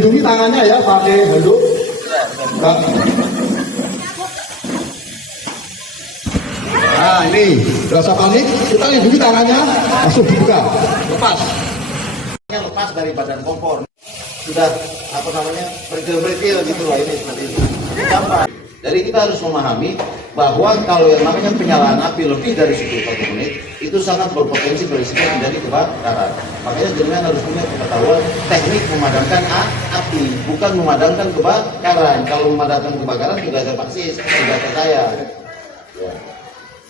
dilindungi tangannya ya, pakai handuk. Enggak. Nah ini, rasa panik, kita lindungi tangannya, langsung dibuka, lepas. Lepas dari badan kompor, sudah apa namanya berikil-berikil gitu loh ini seperti itu. Gampang. Jadi kita harus memahami bahwa kalau yang namanya penyalaan api lebih dari 1 menit itu sangat berpotensi berisiko menjadi kebakaran. Makanya jenengan harus punya pengetahuan teknik memadamkan api, bukan memadamkan kebakaran. Kalau memadamkan kebakaran sudah ada paksis, sudah ada saya. Ya.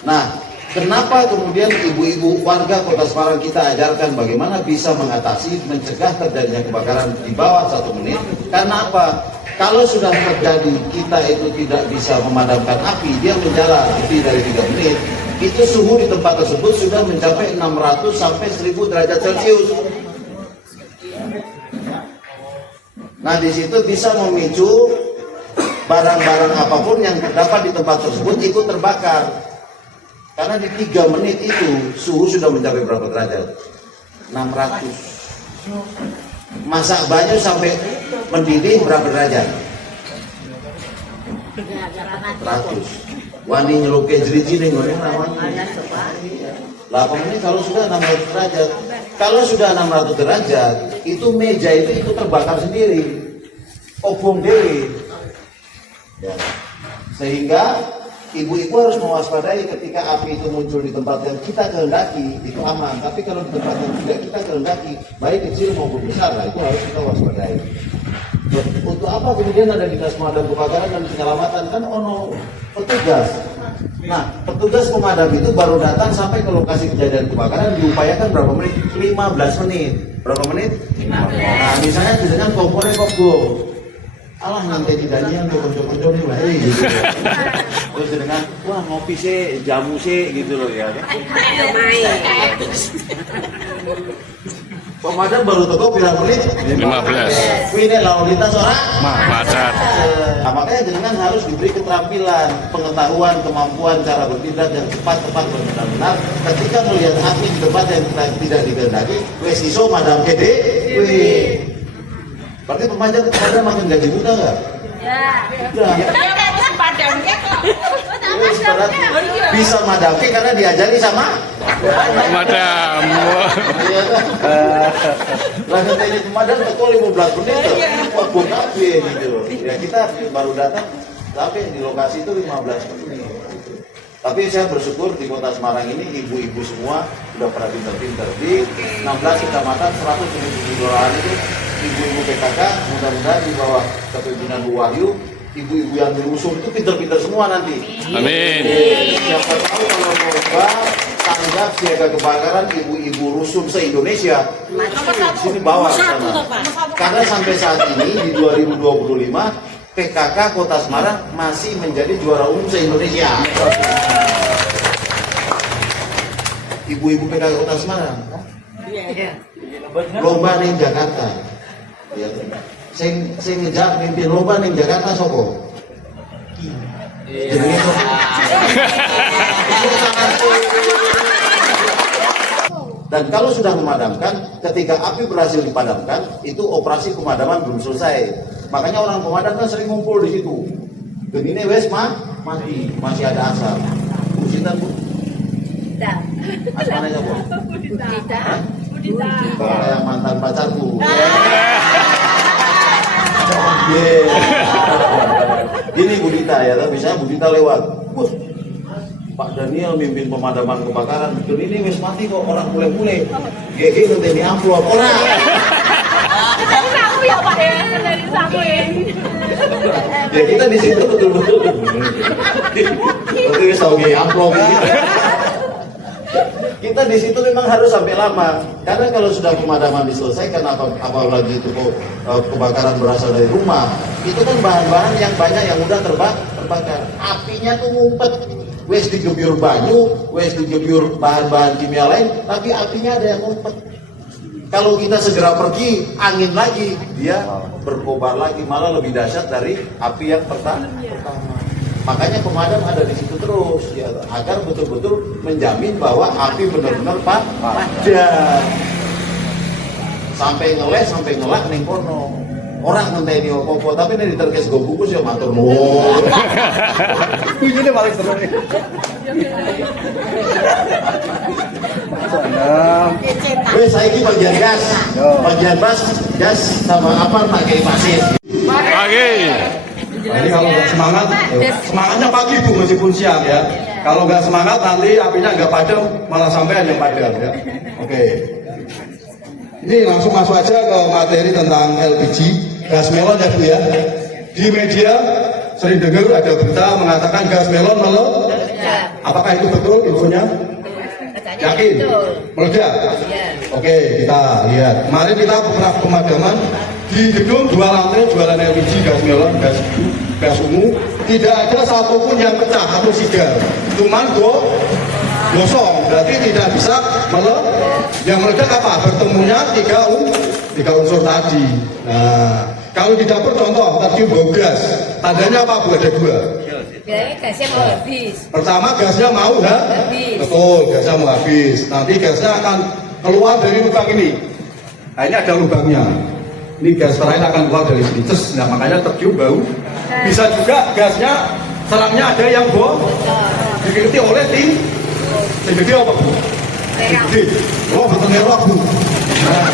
Nah, kenapa kemudian ibu-ibu warga Kota Semarang kita ajarkan bagaimana bisa mengatasi, mencegah terjadinya kebakaran di bawah 1 menit? Karena apa? Kalau sudah terjadi kita itu tidak bisa memadamkan api, dia menjalar lebih dari 3 menit, itu suhu di tempat tersebut sudah mencapai 600 sampai 1000 derajat Celcius. Nah, di situ bisa memicu barang-barang apapun yang terdapat di tempat tersebut ikut terbakar. Karena di 3 menit itu suhu sudah mencapai berapa derajat? 600. Masak banyak sampai mendidih berapa derajat? 100. Wani nyeluke jeriji nih namanya. 8 menit kalau sudah 600 derajat. Kalau sudah 600 derajat, itu meja itu terbakar sendiri. Obong dewe. Ya. Sehingga ibu-ibu harus mewaspadai ketika api itu muncul di tempat yang kita kehendaki, itu aman. Tapi kalau di tempat yang tidak kita kehendaki, baik kecil maupun besar, itu harus kita waspadai. Untuk apa kemudian ada dinas pemadam kebakaran dan penyelamatan? Kan ono petugas. Nah, petugas pemadam itu baru datang sampai ke lokasi kejadian kebakaran diupayakan berapa menit? 15 menit. Berapa menit? 15. Nah, misalnya dengan kompornya kok alah nanti tidak nyian kocok-kocok nih lah gitu. Terus dengan wah ngopi sih, jamu sih gitu loh ya. Pemadam baru toko berapa menit? 15. Ini lalu lintas orang Macet. Nah, makanya jenengan harus diberi keterampilan, pengetahuan, kemampuan cara bertindak yang cepat benar-benar ketika melihat api di tempat yang tidak dikehendaki. Wes iso madam kede. Berarti pemadam makin gaji muda nggak? Bisa madamke karena diajari sama Madam. Langsung tanya pemadam betul 15 menit tuh. Wah, kafe gitu. Ya kita baru datang sampai di lokasi itu 15 menit. Tapi saya bersyukur di Kota Semarang ini ibu-ibu semua sudah pada pintar-pintar. Di 16 kecamatan 177 kelurahan itu ibu-ibu PKK, mudah-mudahan di bawah kepemimpinan Bu Wahyu, ibu-ibu yang diusung itu pintar-pintar semua nanti. Amin. Siapa tahu kalau lomba tanggap siaga kebakaran ibu-ibu rusun se-Indonesia, sini bawah sana. Karena sampai saat ini di 2025 PKK Kota Semarang masih menjadi juara umum se-Indonesia. Ibu-ibu PKK Kota Semarang. Lomba ning Jakarta. Ya, sing ngejak mimpin lomba ning Jakarta sopo? Dan kalau sudah memadamkan, ketika api berhasil dipadamkan, itu operasi pemadaman belum selesai. Makanya orang pemadam kan sering ngumpul di situ. Dan ini wes mati, masih ada asap. Bu Sinta, Bu. Asmanya siapa? Kalau yang mantan pacarku. Gini Bu Dita ya, misalnya Bu Dita lewat. Pak Daniel mimpin pemadaman kebakaran. Dan ini wes mati kok orang mulai-mulai. GG nanti di amplop orang. Dari saku ya Pak ya, dari saku ya. Ya kita di situ betul-betul. Berarti wes tahu GG amplop gitu. Kita di situ memang harus sampai lama, karena kalau sudah pemadaman diselesaikan, apalagi itu kebakaran berasal dari rumah, itu kan bahan-bahan yang banyak yang udah terbakar. Apinya tuh ngumpet, wes digebyur banyu, wes digebyur bahan-bahan kimia lain, tapi apinya ada yang ngumpet. Kalau kita segera pergi, angin lagi, dia berkobar lagi, malah lebih dahsyat dari api yang pertama. Makanya pemadam ada di situ terus ya, agar betul-betul menjamin bahwa api benar-benar padam. Sampai ngeles, sampai ngelak ning kono. orang ngenteni opo-opo tapi nek diterkes go bungkus ya matur nuwun. Ini paling seru nih. Wes saiki bagian gas. Bagian gas sama apa pakai pasir. Oke. Nah, ini kalau nggak semangat, semangatnya pagi Bu meskipun siang ya. Kalau nggak semangat nanti apinya nggak padam, malah sampai yang padam ya. Oke. Ini langsung masuk aja ke materi tentang LPG gas melon ya Bu ya. Di media sering dengar ada berita mengatakan gas melon meledak. Apakah itu betul infonya? Yakin? Meledak? Oke, kita lihat. Kemarin kita pernah pemadaman di gedung 2 lantai jualan LPG gas melon, gas ungu, tidak ada satupun yang pecah atau sigar, cuman gosong, berarti tidak bisa meledak. Yang meledak apa? Bertemunya tiga unsur tadi. Nah, kalau di dapur contoh tercium bau gas, tandanya apa Bu? Ada 2. Gasnya mau habis. Pertama gasnya mau habis. Betul, gasnya mau habis. Nanti gasnya akan keluar dari lubang ini. Nah, ini ada lubangnya. Ini gas terakhir akan keluar dari sini. Terus, nah makanya tercium bau. Bisa juga gasnya selangnya ada yang diikuti oleh tim. Gede apa Bu? Gede. Oh, betul merah Bu. Nah,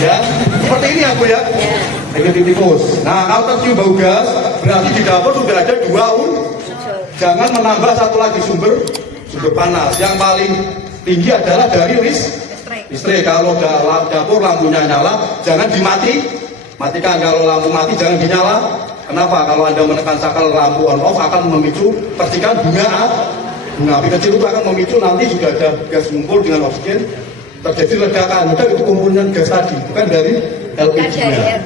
ya, seperti ini ya Bu ya. Ikuti tikus. Nah, kalau tercium bau gas, berarti di dapur sudah ada 2 Jangan menambah satu lagi sumber panas. Yang paling tinggi adalah dari listrik. Kalau dapur lampunya nyala, jangan matikan. Kalau lampu mati jangan dinyala. Kenapa? Kalau Anda menekan saklar lampu on off akan memicu percikan bunga api kecil, itu akan memicu nanti juga ada gas ngumpul dengan oksigen, terjadi ledakan. Itu kumpulan gas tadi, bukan dari LPG-nya.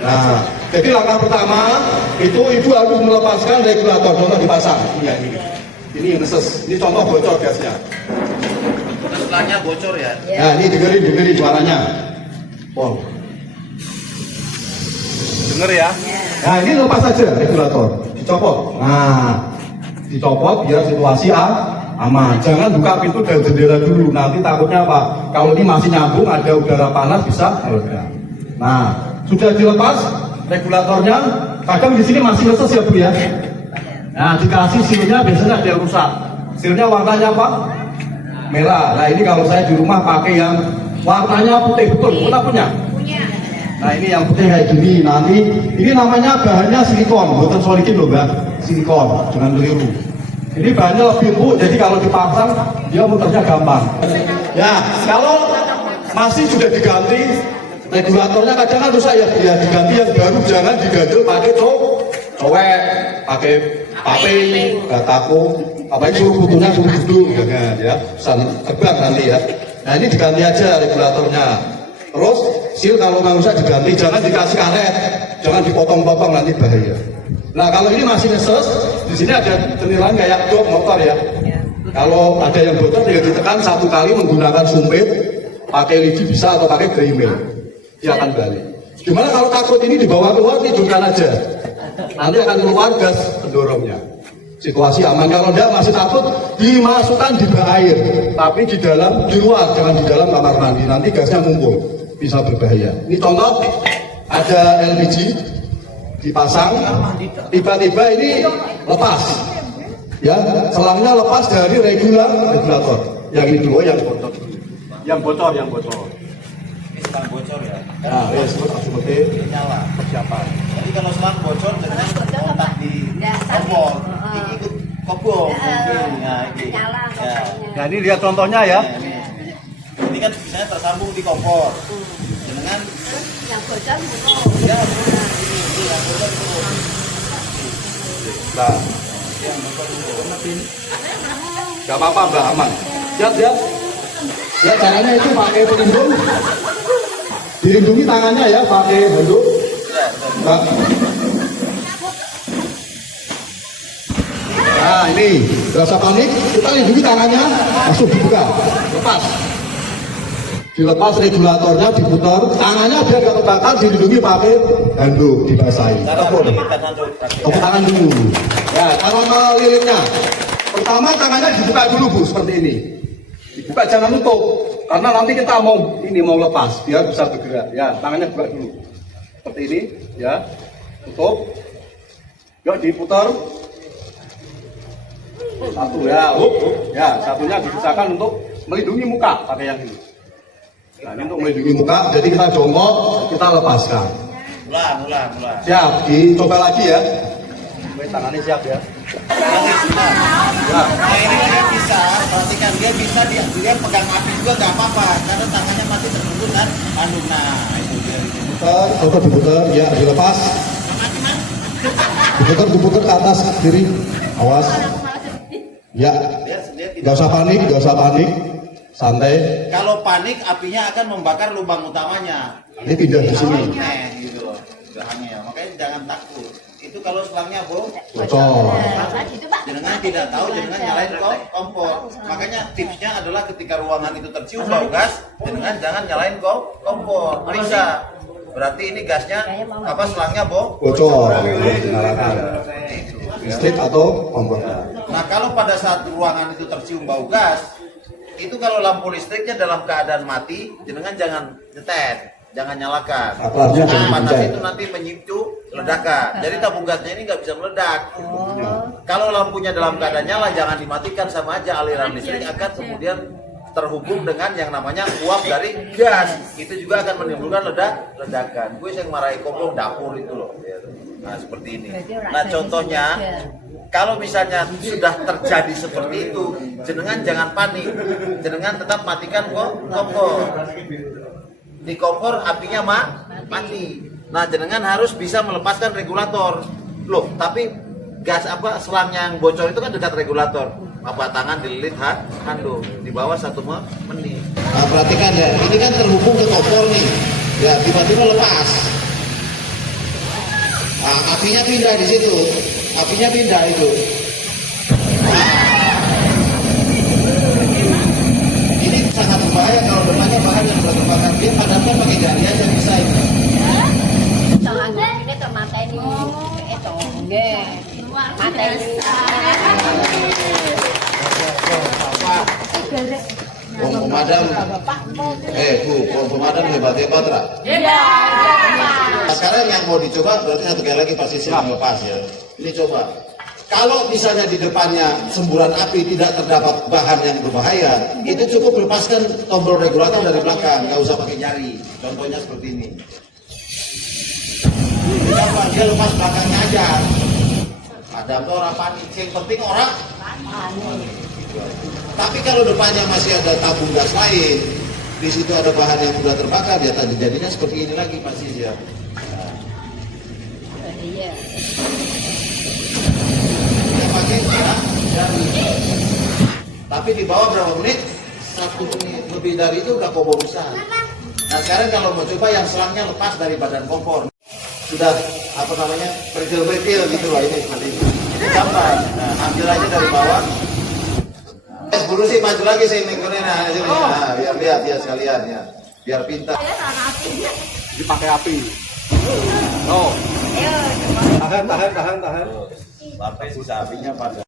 Nah, jadi langkah pertama itu ibu harus melepaskan regulator, contoh dipasang. Ini neses, ini contoh bocor gasnya. Setelahnya bocor ya. Nah, ini dengerin suaranya. Wow. Denger ya. Nah, ini lepas saja regulator, dicopot. Nah, dicopot biar situasi aman. Jangan buka pintu dan jendela dulu. Nanti takutnya apa? Kalau ini masih nyambung, ada udara panas bisa meledak. Nah, sudah dilepas regulatornya. Kadang di sini masih neses ya Bu ya. Nah, dikasih silnya biasanya ada yang rusak. Silnya warnanya apa? Merah. Nah, ini kalau saya di rumah pakai yang warnanya putih betul. Kita punya. Nah, ini yang putih kayak gini. Nanti ini namanya bahannya silikon, bukan solikin loh Mbak. Silikon, jangan keliru. Ini bahannya lebih empuk, jadi kalau dipasang dia muternya gampang. Ya, kalau masih sudah diganti regulatornya kadang kan rusak ya diganti yang baru, jangan diganjel pakai cowek, pakai paping, bataku, apa itu suruh butuhnya suruh duduk, jangan ya, terbang nanti ya. Nah, ini diganti aja regulatornya. Terus seal kalau nggak usah diganti, jangan dikasih karet, jangan dipotong-potong nanti bahaya. Nah, kalau ini masih neses, di sini ada cenilan kayak jok motor ya. Kalau ada yang bocor tinggal ditekan 1 kali menggunakan sumpit, pakai lidi bisa atau pakai grimil, dia akan balik. Gimana kalau takut ini dibawa keluar, tidurkan aja, nanti akan keluar gas pendorongnya. Situasi aman. Kalau enggak masih takut, dimasukkan di bak air, tapi di luar, jangan di dalam kamar mandi. Nanti gasnya ngumpul, bisa berbahaya. Ini contoh, ada LPG dipasang, tiba-tiba ini lepas, ya, selangnya lepas dari regulator. Yang ini dulu, yang bocor. Yang bocor. Ini selang bocor ya. Nah, seperti Nyala. persiapan. Jadi kalau selang bocor dengan kontak di kompor, ini ikut kobong. Nah, ini. Nah, ini lihat contohnya ya. Ini kan misalnya tersambung di kompor. Dengan Yang bocor ya, ini yang bocor turun. Nah, gak apa-apa Mbak, aman. Lihat. Ya, caranya itu pakai pelindung. Dilindungi tangannya ya, pakai handuk. Nah, ini rasa panik, kita lindungi tangannya, langsung dibuka, lepas. Dilepas regulatornya, diputar, tangannya biar gak terbakar, dilindungi pakai handuk, dibasahi. Tepuk tangan dulu. Ya, cara melilitnya. Pertama tangannya dibuka dulu Bu, seperti ini. Dibuka, jangan nutup, karena nanti kita mau lepas, biar bisa bergerak. Ya, tangannya buka dulu. seperti ini, ya. Tutup. Yuk diputar. Satu ya, ya satunya dipisahkan untuk melindungi muka pakai yang ini. Nah, ini untuk melindungi muka, jadi kita jongkok, kita lepaskan. Ulang. Siap, dicoba lagi ya. Oke, tangannya siap ya. Ya. Nah ini dia bisa, perhatikan dia bisa dia pegang api juga nggak apa-apa karena tangannya masih terhubung dengan anu. Nah itu dia. Diputar, ya dilepas. Diputar ke atas kiri, awas. Ya, nggak usah panik, santai. Kalau panik apinya akan membakar lubang utamanya. Ini pindah di sini. Nah gitu loh, ya. Makanya jangan takut. Itu kalau selangnya Bocor. jenengan tidak tahu jenengan nyalain kompor. Makanya tipsnya adalah ketika ruangan itu tercium bau gas, jenengan jangan nyalain kompor. Periksa. Berarti ini gasnya selangnya Bocor. Dinyalakan. Listrik atau kompor. Nah kalau pada saat ruangan itu tercium bau gas, itu kalau lampu listriknya dalam keadaan mati, jenengan jangan nyetet, jangan nyalakan. Saklarnya jangan Panas dipencet. itu nanti memicu ledakan. Jadi tabung gasnya ini nggak bisa meledak. Kalau lampunya dalam keadaan nyala, jangan dimatikan, sama aja aliran listrik akan kemudian terhubung dengan yang namanya uap dari gas. Itu juga akan menimbulkan ledakan. Gue yang marahi kompor dapur itu loh. Nah seperti ini. Nah contohnya, kalau misalnya sudah terjadi seperti itu, jenengan jangan panik, jenengan tetap matikan kompor. Di kompor apinya mati. Nah jenengan harus bisa melepaskan regulator. Loh, tapi gas selang yang bocor itu kan dekat regulator. Tangan dililit handuk di bawah 1 menit. Nah perhatikan ya, ini kan terhubung ke kompor nih. Ya tiba-tiba lepas. Nah, apinya pindah di situ. Apinya pindah itu. Ini sangat berbahaya kalau depannya bahan yang sudah terbakar. Dia padamkan pakai jari aja bisa ini. Ini termatai ini. Itu. Mata ini. Bom pemadam. Bu, bom pemadam hebat-hebat, Ra. Iya. Nah, sekarang yang mau dicoba berarti satu kali lagi pasti siap lepas ya. Ini coba. Kalau misalnya di depannya semburan api tidak terdapat bahan yang berbahaya, itu cukup lepaskan tombol regulator dari belakang, nggak usah pakai jari. Contohnya seperti ini. Kenapa? Dia lepas belakangnya aja. Ada orang panik. Yang penting orang. Tapi kalau depannya masih ada tabung gas lain, di situ ada bahan yang sudah terbakar, ya tadi jadinya seperti ini lagi pasti ya. Iya. Tapi di bawah berapa menit? 1 menit. Lebih dari itu udah kompor besar. Nah sekarang kalau mau coba yang selangnya lepas dari badan kompor, sudah berkil-berkil gitu lah ini seperti ini. Gampang. Nah ambil aja dari bawah. Buru sih maju lagi saya nengkonin sini. Nah, biar lihat ya sekalian ya. Biar pintar. Dipakai api. Tahan. Bapak sisa apinya pada